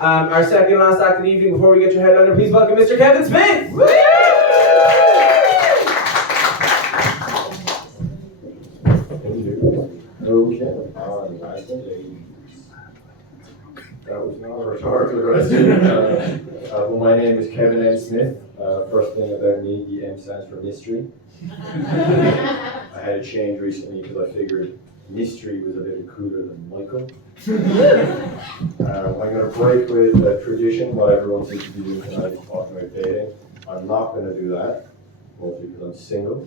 Our second last act of the evening, before we get your headliner, please welcome Mr. Kevin Smith! Woo! Okay, I think that was not a rhetorical question. Well, my name is Kevin N. Smith. First thing about me, the M stands for mystery. I had a change recently because I figured mystery was a bit cooler than Michael. I'm going to break with a tradition, what everyone seems to be doing tonight, talking about dating. I'm not going to do that, mostly because I'm single.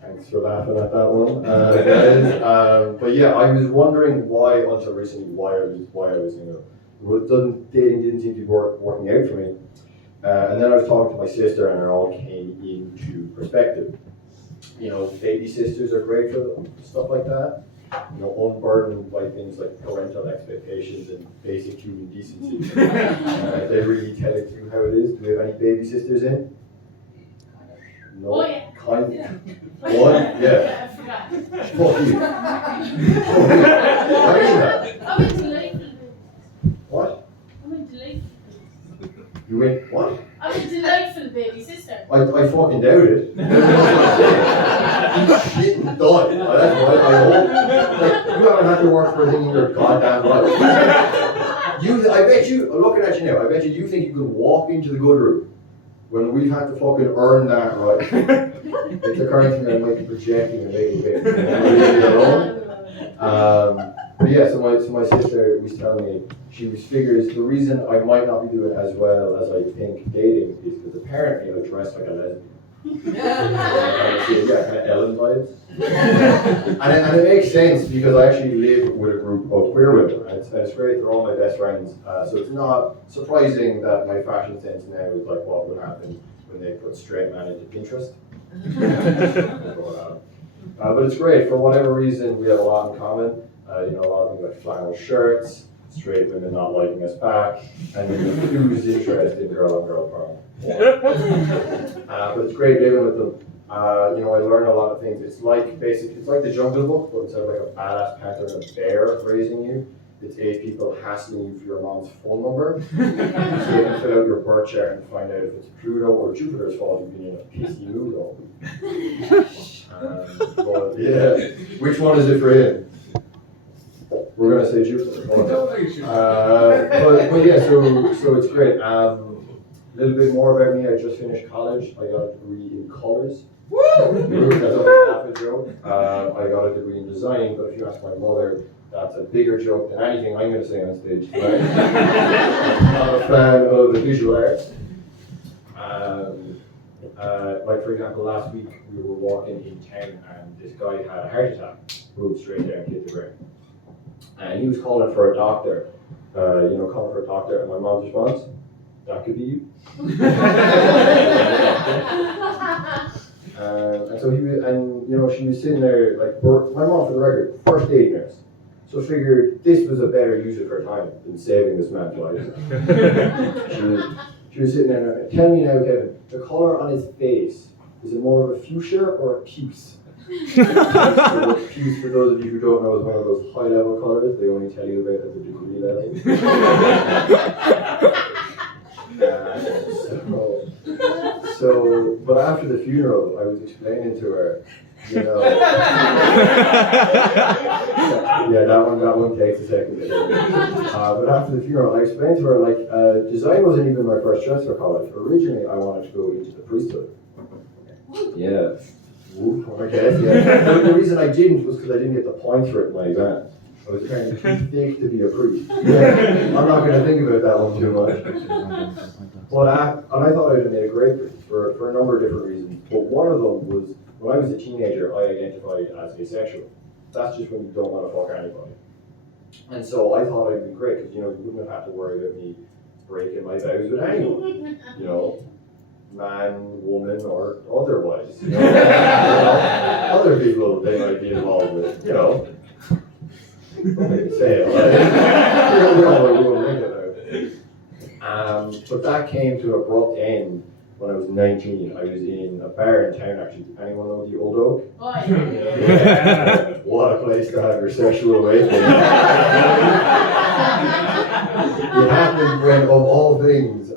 Thanks for laughing at that one, guys. But yeah, I was wondering why, until recently, why I was single. Dating didn't seem to be working out for me. And then I was talking to my sister, and it all came into perspective. You know, baby sisters are great for them, stuff like that. You know, unburdened by things like parental expectations and basic human decency. They really tell it to you how it is. Do we have any baby sisters in? No. Oh, yeah. Kind. Yeah. One? Yeah. I forgot. Fuck you. Why is that? I went to Lakeville. What? I went to Lakeville. You went, what? I went to Lakeville, baby sister. I fucking doubt it. Eat shit and die. That's what I hope. Like, you haven't had to work for a thing in your goddamn life. I bet you, I'm looking at you now, I bet you think you can walk into the good room when we've had to fucking earn that right. It's the kind of thing I might be projecting and making big. But yeah, so my sister was telling me, figures the reason I might not be doing as well as I think dating is because apparently I dress like a lesbian. Yeah, kind of Ellen vibes. and it makes sense because I actually live with a group of queer women, and it's great, they're all my best friends. So it's not surprising that my fashion sense now is like what would happen when they put straight man into Pinterest. But it's great, for whatever reason, we have a lot in common. You know, a lot of things like flannel shirts, straight women not liking us back, and then the huge interest in girl-on-girl porn. But it's great living with them. You know, I learned a lot of things. It's like the Jungle Book, but instead of like a badass panther and a bear raising you, it's 8 people hassling you for your mom's phone number. So you can fill out your birth chart and find out if it's Pluto or Jupiter's fault you've been in a pissy mood all week. But yeah, which one is it for him? We're gonna say Jupiter. But yeah, so it's great. A little bit more about me. I just finished college. I got a degree in colors. Woo! That's only half a joke. I got a degree in design, but if you ask my mother, that's a bigger joke than anything I'm going to say on stage tonight. I'm not a fan of the visual arts. Like for example, last week we were walking in town and this guy had a heart attack, moved straight down, hit the ground. And he was calling for a doctor, calling for a doctor, and my mom's response, that could be you. And so she was sitting there, like, my mom, for the record, first aid nurse. So figured this was a better use of her time than saving this man's life. She was sitting there, tell me now, Kevin, the colour on his face, is it more of a fuchsia or a puce? So puce, for those of you who don't know, is one of those high-level colours they only tell you about at the degree level. But after the funeral, I was explaining to her, you know. Yeah, that one takes a second. But after the funeral, I explained to her, like, design wasn't even my first choice for college. Originally, I wanted to go into the priesthood. Yeah. I guess, yeah. But the reason I didn't was because I didn't get the points for it in my exams. I was apparently too thick to be a priest. Yeah. I'm not going to think about that one too much. And I thought I'd have made a great priest for a number of different reasons. But one of them was, when I was a teenager, I identified as asexual. That's just when you don't want to fuck anybody. And so I thought I'd be great, because, you know, you wouldn't have to worry about me breaking my vows with anyone. You know, man, woman, or otherwise. You know, other people they might be involved with, you know. Don't make me say it, like, we all make it out. But that came to an abrupt end when I was 19, I was in a bar in town actually. Anyone know the Old Oak? Oh, yeah. Yeah. What a place to have your sexual awakening. It happened when, of all things,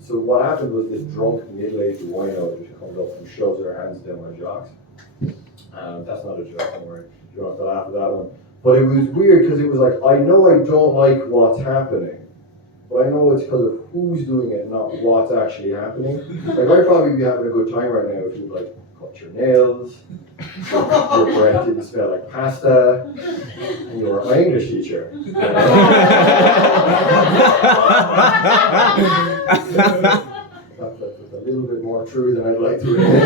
so what happened was this drunk middle-aged wino just comes up and shoves her hands down my jocks. That's not a joke, don't worry. You don't have to laugh at that one. But it was weird because it was like, I know I don't like what's happening, but I know it's because of who's doing it, not what's actually happening. Like, I'd probably be having a good time right now if you'd like cut your nails, your breath didn't smell like pasta, and you were my English teacher. That's a little bit more true than I'd like to admit.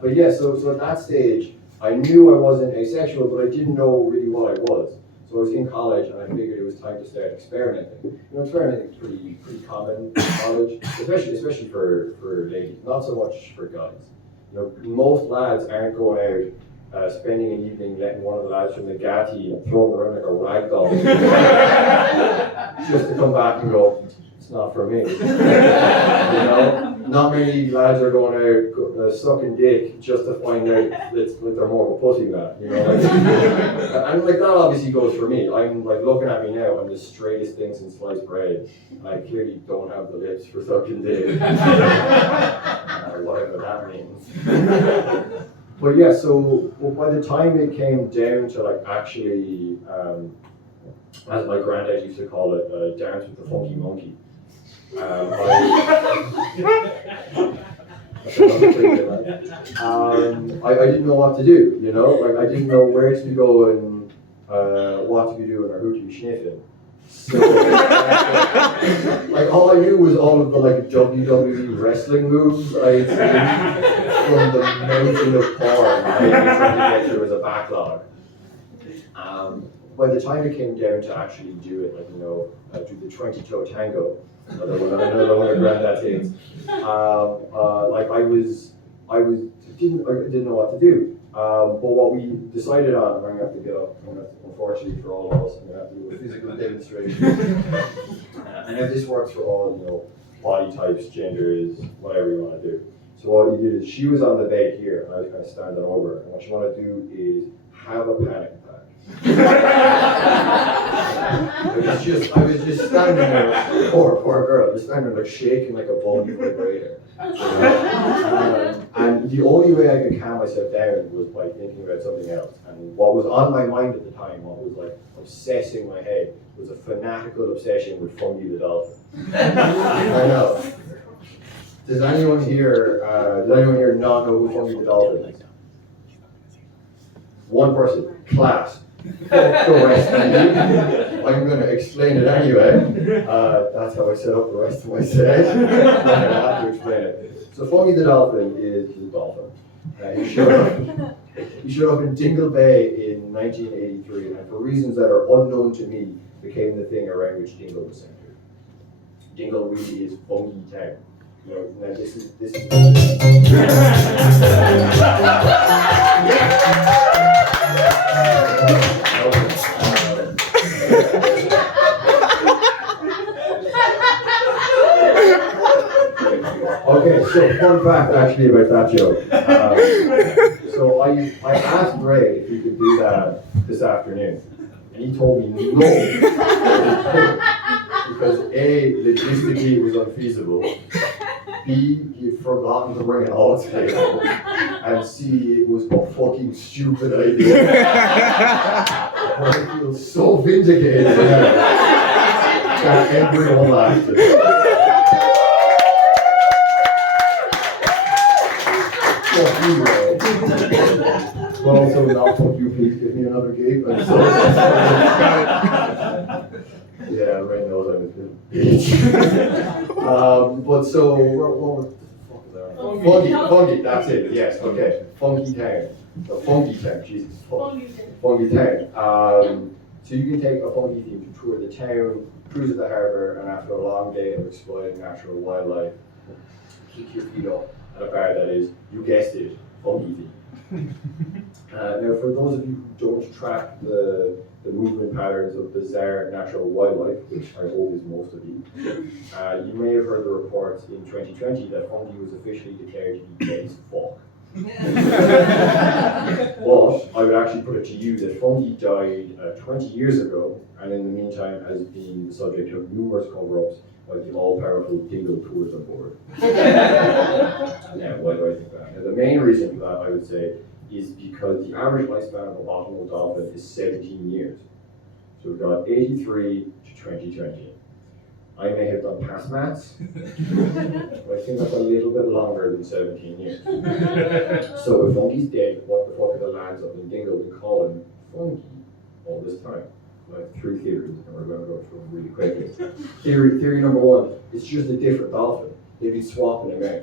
But yeah, so at that stage, I knew I wasn't asexual, but I didn't know really what I was. So I was in college, and I figured it was time to start experimenting. You know, experimenting is pretty common in college, especially for ladies, not so much for guys. You know, most lads aren't going out spending an evening letting one of the lads from the GA team throw them around like a rag doll just to come back and go, it's not for me. You know, not many lads are going out sucking dick just to find out that they're more of a pussy man. You know, like, and like that obviously goes for me. I'm like looking at me now. I'm the straightest thing since sliced bread. And I clearly don't have the lips for sucking dick, whatever that means. But yeah, so by the time it came down to like actually, as my granddad used to call it, dance with the funky monkey. I didn't know what to do, you know, like I didn't know where to go and what to be doing or who to be sniffing. So, like all I knew was all of the like WWE wrestling moves I had seen from the mountain of porn I was trying to get through as a backlog. By the time it came down to actually do it, like, you know, do the 20-toe tango, another one of granddad's things, like I didn't know what to do. But what we decided on, I'm going to have to get up, unfortunately for all of us, I'm going to have to do a physical demonstration. And if this works for all, you know, body types, genders, whatever you want to do. So what we did is, she was on the bed here, and I was kind of standing over her, and what you want to do is have a panic attack. I was just standing there, poor girl, just standing there like shaking like a bone vibrator. And the only way I could calm myself down was by thinking about something else. And what was on my mind at the time, what was like obsessing my head, was a fanatical obsession with Funky the Dolphin. I know. Does anyone here not know who Funky the Dolphin is? One person, class. The rest, I'm going to explain it anyway. That's how I set up the rest of my set. I have to explain it. So Funky the Dolphin is the dolphin. He showed up in Dingle Bay in 1983, and for reasons that are unknown to me, became the thing around which Dingle was centered. Dingle really is funky town. You know, now this is Okay, so fun fact actually about that joke. So I asked Ray if he could do that this afternoon, and he told me no, because A, logistically it was unfeasible, B, he had forgotten to bring an aux cable, and C, it was a fucking stupid idea. But I feel so vindicated now that everyone laughed at it. Fuck you, Ray. But also not fuck you, please give me another gig. And so, yeah, Ray knows I'm a good bitch. But so, what the fuck is that? Funky, that's it, yes, okay. Funky town. The funky town, Jesus, fuck. Funky town. So you can take a funky theme to tour the town, cruise at the harbour, and after a long day of exploring natural wildlife, kick your feet up at a bar that is, you guessed it, funky theme. Now, for those of you who don't track the the movement patterns of bizarre natural wildlife, which I hope is most of you. You may have heard the reports in 2020 that fungi was officially declared to be dead as fuck. But I would actually put it to you that fungi died 20 years ago, and in the meantime has been the subject of numerous cover-ups by the all-powerful Dingle Tours on board. Now, why do I think that? Now, the main reason for that, I would say, is because the average lifespan of a bottlenose dolphin is 17 years. So we've got 83 to 2020. I may have done past maths, but I think that's a little bit longer than 17 years. So if fungi's dead, what the fuck are the lads up in Dingle been calling fungi all this time? I have three theories, and we're going to go through them really quickly. Theory number one, it's just a different dolphin. They've been swapping them out.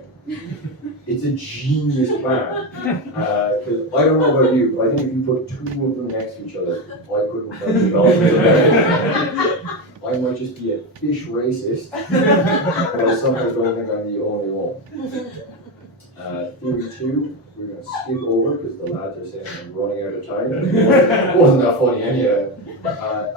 It's a genius plan. Because I don't know about you, but I think if you put two of them next to each other, I couldn't tell the dolphins. I might just be a fish racist, but I sometimes don't think I'm the only one. Theory two, we're going to skip over because the lads are saying I'm running out of time. It wasn't that funny anyway.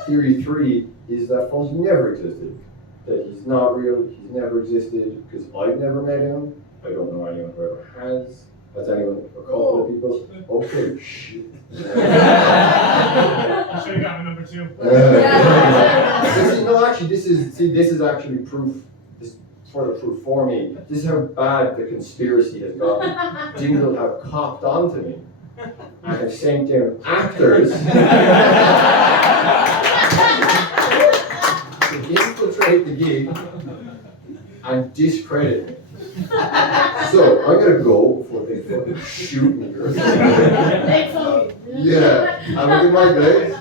Theory three is that fungi never existed. That he's not real, he's never existed, because I've never met him. I don't know anyone who ever has. Has anyone? A couple of people? Okay, shit. I'm sure you got my number two. No, actually, this is actually proof. This for the proof for me. This is how bad the conspiracy has gotten. Dingle have copped onto me and have sent down actors to infiltrate the gig and discredit me. So I'm gonna go before they fucking shoot me. Like fungi. Yeah, have a good night, guys.